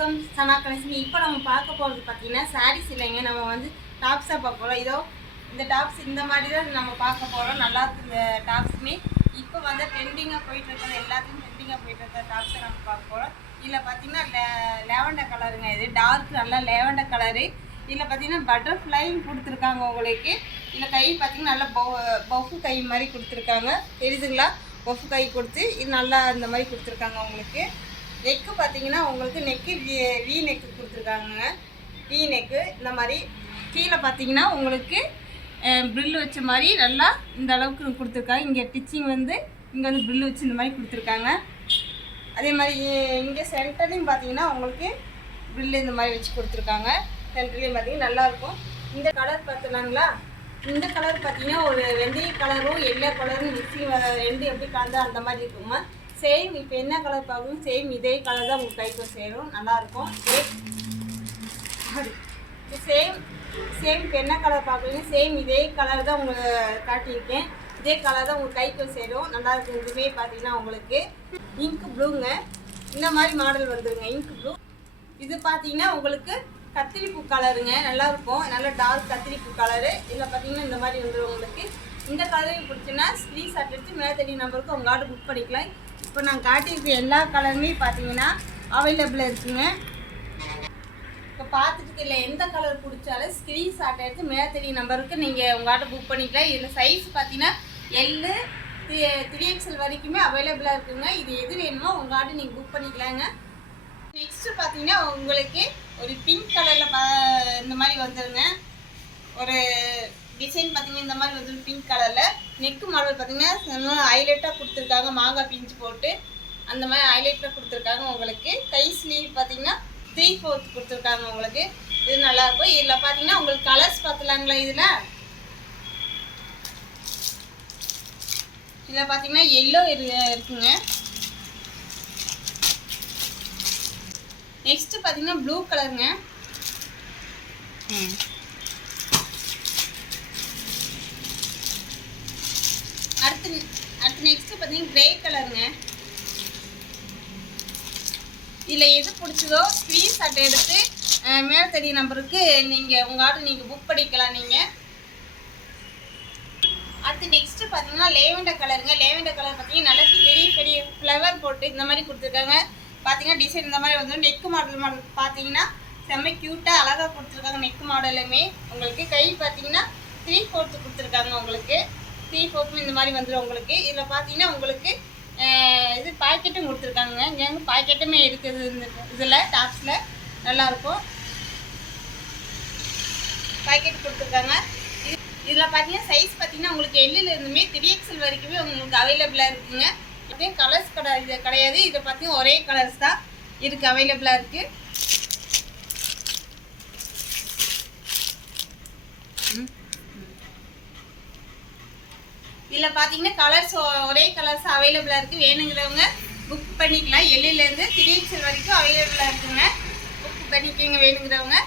வணக்கம் சனா கலெக்ஷன். இப்போ நம்ம பார்க்க போகிறது பார்த்தீங்கன்னா சாரீஸ் இல்லைங்க, நம்ம வந்து டாப்ஸாக பார்க்க போகிறோம். இதோ இந்த டாப்ஸ் இந்த மாதிரி தான் நம்ம பார்க்க போகிறோம். நல்லா இருக்கு இந்த டாப்ஸுமே. இப்போ வந்து ட்ரெண்டிங்காக போயிட்டு இருக்கிறது, எல்லாத்தையும் ட்ரெண்டிங்காக போயிட்டு இருக்கிற டாப்ஸை நம்ம பார்க்க போகிறோம். இதில் பார்த்தீங்கன்னா லேவண்டர் கலருங்க, இது டார்க் நல்லா லேவண்டர் கலரு. இதில் பார்த்தீங்கன்னா பட்டர்ஃப்ளையும் கொடுத்துருக்காங்க உங்களுக்கு. இதில் கை பார்த்தீங்கன்னா நல்லா பஃபு கை மாதிரி கொடுத்துருக்காங்க, தெரியுதுங்களா? பஃபு கை கொடுத்து இது நல்லா இந்த மாதிரி கொடுத்துருக்காங்க உங்களுக்கு. நெக்கு பார்த்தீங்கன்னா உங்களுக்கு நெக்கு வி நெக்கு கொடுத்துருக்காங்க, வி நெக்கு. இந்த மாதிரி கீழே பார்த்தீங்கன்னா உங்களுக்கு ப்ரில் வச்ச மாதிரி நல்லா இந்த அளவுக்கு கொடுத்துருக்காங்க. இங்கே டிச்சிங் வந்து இங்கே வந்து ப்ரில் வச்சு இந்த மாதிரி கொடுத்துருக்காங்க. அதே மாதிரி இங்கே சென்டர்லையும் பார்த்தீங்கன்னா உங்களுக்கு ப்ரில் இந்த மாதிரி வச்சு கொடுத்துருக்காங்க. சென்டர்லையும் பார்த்தீங்கன்னா நல்லாயிருக்கும். இந்த கலர் பார்த்துலாங்களா? இந்த கலர் பார்த்தீங்கன்னா ஒரு வெந்தய கலரும் எல்லோ கலரும் மிக்சிங் ரெண்டு எப்படி கலந்து அந்த மாதிரி இருக்குமா. சேம் இப்போ என்ன கலர் பார்க்கணும், சேம் இதே கலர் தான் உங்களுக்கு கைக்கு சேரும், நல்லாயிருக்கும். சேம் இப்போ என்ன கலர் பார்க்குறீங்க, சேம் இதே கலர் தான் உங்களுக்கு காட்டியிருக்கேன். இதே கலர் தான் உங்களுக்கு கைக்கு சேரும், நல்லாயிருக்கும். இதுவே பார்த்தீங்கன்னா உங்களுக்கு இங்க் ப்ளூங்க, இந்த மாதிரி மாடல் வந்துருங்க இங்க் ப்ளூ. இது பார்த்தீங்கன்னா உங்களுக்கு கத்திரிப்பூ கலருங்க, நல்லாயிருக்கும். நல்லா டார்க் கத்திரிப்பூ கலரு. இதில் பார்த்தீங்கன்னா இந்த மாதிரி வந்துடும் உங்களுக்கு. இந்த கலரையும் பிடிச்சுன்னா ஸ்க்ரீன்ஷாட் எடுத்து மேலே தெரிய நம்பருக்கு உங்கள் ஆர்டர் புக் பண்ணிக்கலாம். இப்போ நான் காட்டியிருக்க எல்லா கலருமே பார்த்தீங்கன்னா அவைலபிளாக இருக்குங்க. இப்போ பார்த்துட்டு இல்லை எந்த கலர் பிடிச்சாலும் ஸ்க்ரீன்ஷாட் எடுத்து மேலே தெரிய நம்பருக்கு நீங்கள் உங்கள் ஆர்டர் புக் பண்ணிக்கலாம். இதில் சைஸ் பார்த்தீங்கன்னா எல்லு 3XL வரைக்குமே அவைலபிளாக இருக்குங்க. இது எது வேணுமோ உங்கள் ஆர்டர் நீங்கள் புக் பண்ணிக்கலாங்க. நெக்ஸ்ட்டு பார்த்தீங்கன்னா உங்களுக்கு ஒரு பிங்க் கலரில் இந்த மாதிரி வந்துடுங்க. ஒரு டிசைன் பார்த்தீங்கன்னா இந்த மாதிரி வந்து பிங்க் கலரில் நெக்கு மாடல் பார்த்தீங்கன்னா ஹைலைட்டாக கொடுத்துருக்காங்க, மாங்காய் பிஞ்சு போட்டு அந்த மாதிரி ஹைலைட்டாக கொடுத்துருக்காங்க உங்களுக்கு. கை ஸ்லீவ் பார்த்தீங்கன்னா 3/4 கொடுத்துருக்காங்க உங்களுக்கு. இது நல்லாயிருக்கும். இதில் பார்த்தீங்கன்னா உங்களுக்கு கலர்ஸ் பார்த்துலாங்களா? இதில் பார்த்தீங்கன்னா எல்லோ இருக்குங்க. நெக்ஸ்ட்டு பார்த்தீங்கன்னா ப்ளூ கலருங்க. அடுத்து நெக்ஸ்ட்டு பார்த்தீங்கன்னா க்ரே கலருங்க. இதில் எது பிடிச்சதோ ஸ்க்ரீன்ஷாட் எடுத்து மேலே தெரிய நம்பருக்கு நீங்கள் உங்கள் ஆர்டர் நீங்கள் புக் பண்ணிக்கலாம் நீங்கள். அடுத்து நெக்ஸ்ட்டு பார்த்தீங்கன்னா லேவண்டர் கலருங்க. லேவண்டர் கலர் பார்த்தீங்கன்னா நல்லா பெரிய பெரிய ஃப்ளவர் போட்டு இந்த மாதிரி கொடுத்துருக்காங்க. பார்த்தீங்கன்னா டிசைன் இந்த மாதிரி வந்து நெக்கு மாடல் பார்த்தீங்கன்னா செம்ம க்யூட்டாக அழகாக கொடுத்துருக்காங்க. நெக்கு மாடலுமே உங்களுக்கு கை பார்த்தீங்கன்னா 3/4 கொடுத்துருக்காங்க உங்களுக்கு. 3/4 இந்த மாதிரி வந்துடும் உங்களுக்கு. இதில் பார்த்தீங்கன்னா உங்களுக்கு இது பாக்கெட்டும் கொடுத்துருக்காங்க. இங்கே பாக்கெட்டுமே இருக்குது இந்த இதில் டாப்ஸில், நல்லாயிருக்கும். பாக்கெட் கொடுத்துருக்காங்க. இதில் பார்த்தீங்கன்னா சைஸ் பார்த்தீங்கன்னா உங்களுக்கு எல்லுலேருந்துமே 3XL வரைக்குமே உங்களுக்கு அவைலபிளாக இருக்குங்க. இதே கலர்ஸ் கிடையாது. இதை பார்த்தீங்கன்னா ஒரே கலர்ஸ் தான் இருக்குது, அவைலபிளாக இருக்குது. இதில் பார்த்தீங்கன்னா கலர்ஸ் ஒரே கலர்ஸ் அவைலபிளாக இருக்குது. வேணுங்கிறவங்க புக் பண்ணிக்கலாம். எல்லுலேருந்து 3XL வரைக்கும் அவைலபிளாக இருக்குங்க. புக் பண்ணிக்கோங்க வேணுங்கிறவங்க.